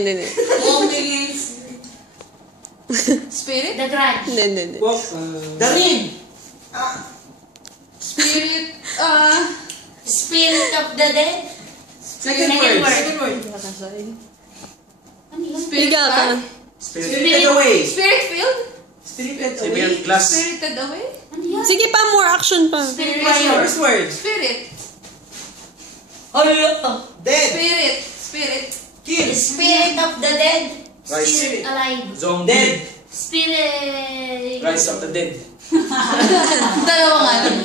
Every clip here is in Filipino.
Hindi. Walking in spirit? The grudge. Hindi. The ring. Spirit, Spirit of the dead. Second word. Ano yun? spirit Higa ka. fire? Spirited away. Spirit field? Spirited away. Spirit class. Spirited away? Ano yun? Sige pa, more action pa. Spirit What's the fire. first word? Spirit. Dead. Spirit. Kill. The spirit of the dead. Rise. Spirit alive. Zombie. Dead. Spirit. Rise of the dead. Dalawa nga lang.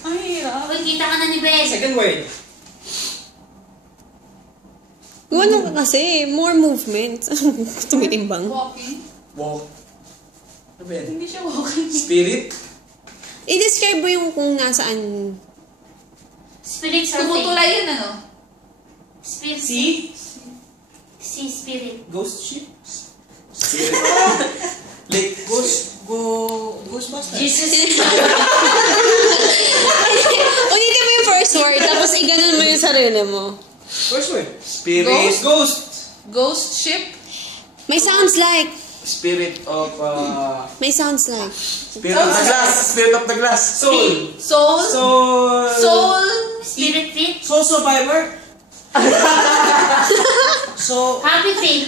Ang hirap. Uy, kita ka na ni Ben. Second word. Ano ka kasi? More movement. Tumitimbang. Walking. Walk. Ano ba yan? Hindi siya walking. Spirit. I-describe mo yung kung nasaan. Spirit surfing. Tumutulay yun, ano? Spirit. See? Sea spirit. Ghost ship. Spirit. Lake. Ghostbusters. Jesus. Ulitin mo yung first word, tapos iganon mo yung sarili mo. First word. Spirit. Ghost. Ghost ship? May sounds like. Spirit of May sounds like. Spirit of the glass. Spirit of the glass. Soul. Soul? Soul? Spirit feet. Soul survivor. So. Happy feet.